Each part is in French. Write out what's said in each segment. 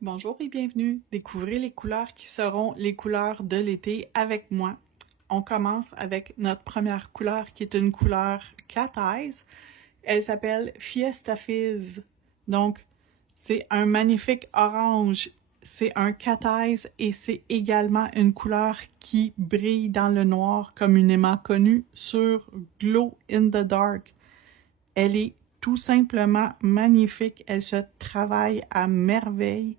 Bonjour et bienvenue. Découvrez les couleurs qui seront les couleurs de l'été avec moi. On commence avec notre première couleur qui est une couleur Cat Eyes. Elle s'appelle Fiesta Fizz. Donc, c'est un magnifique orange. C'est un Cat Eyes et c'est également une couleur qui brille dans le noir, communément connue sur Glow in the Dark. Elle est tout simplement magnifique. Elle se travaille à merveille.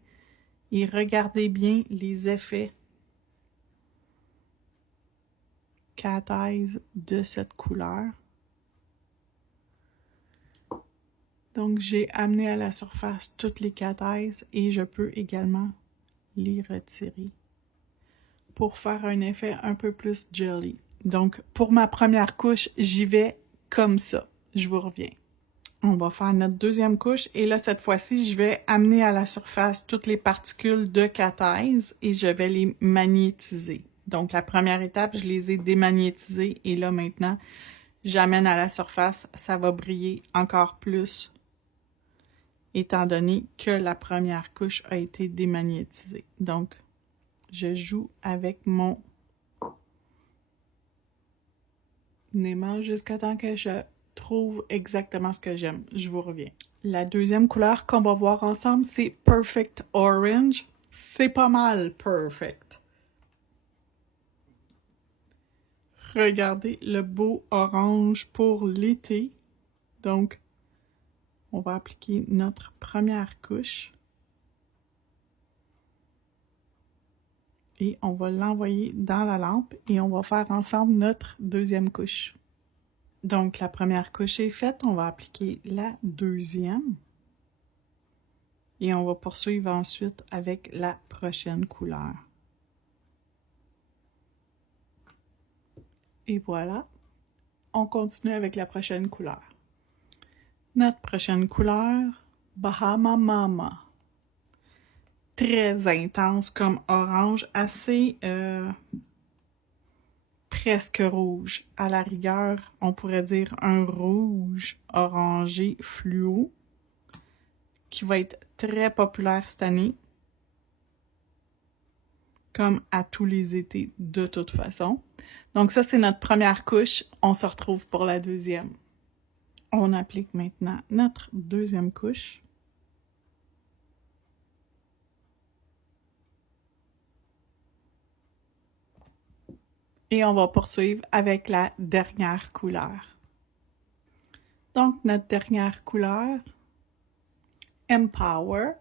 Et regardez bien les effets Cat Eyes de cette couleur. Donc, j'ai amené à la surface toutes les Cat Eyes et je peux également les retirer pour faire un effet un peu plus jelly. Donc, pour ma première couche, j'y vais comme ça. Je vous reviens. On va faire notre deuxième couche et là, cette fois-ci, je vais amener à la surface toutes les particules de Cat Eyes et je vais les magnétiser. Donc, la première étape, je les ai démagnétisées et là, maintenant, j'amène à la surface. Ça va briller encore plus étant donné que la première couche a été démagnétisée. Donc, je joue avec mon aimant jusqu'à temps que je trouve exactement ce que j'aime. Je vous reviens. La deuxième couleur qu'on va voir ensemble, c'est Perfect Orange. C'est pas mal perfect. Regardez le beau orange pour l'été. Donc, on va appliquer notre première couche. Et on va l'envoyer dans la lampe et on va faire ensemble notre deuxième couche. Donc, la première couche est faite, on va appliquer la deuxième. Et on va poursuivre ensuite avec la prochaine couleur. Et voilà, on continue avec la prochaine couleur. Notre prochaine couleur, Bahama Mama. Très intense comme orange, assez presque rouge. À la rigueur, on pourrait dire un rouge orangé fluo qui va être très populaire cette année, comme à tous les étés de toute façon. Donc ça, c'est notre première couche. On se retrouve pour la deuxième. On applique maintenant notre deuxième couche. Et on va poursuivre avec la dernière couleur. Donc, notre dernière couleur, Empower.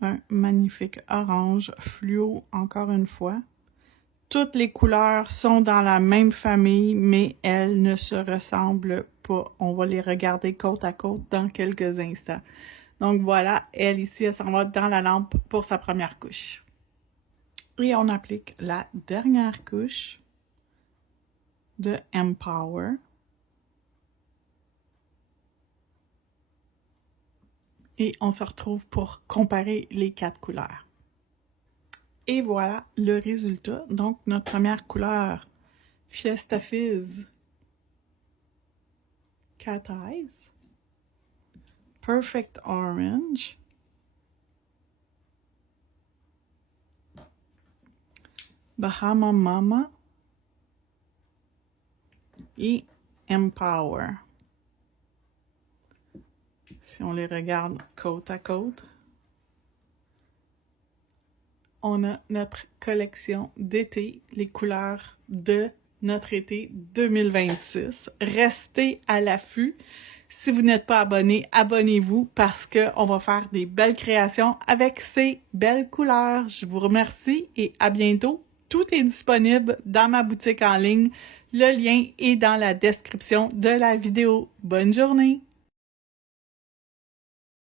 Un magnifique orange fluo, encore une fois. Toutes les couleurs sont dans la même famille, mais elles ne se ressemblent pas. On va les regarder côte à côte dans quelques instants. Donc voilà, elle ici, elle s'en va dans la lampe pour sa première couche. Et on applique la dernière couche de Empower. Et on se retrouve pour comparer les 4 couleurs. Et voilà le résultat. Donc, notre première couleur, Fiesta Fizz, Cat Eyes, Perfect Orange, Bahama Mama et Empower. Si on les regarde côte à côte, on a notre collection d'été, les couleurs de notre été 2026. Restez à l'affût. Si vous n'êtes pas abonné, abonnez-vous parce qu'on va faire des belles créations avec ces belles couleurs. Je vous remercie et à bientôt. Tout est disponible dans ma boutique en ligne. Le lien est dans la description de la vidéo. Bonne journée!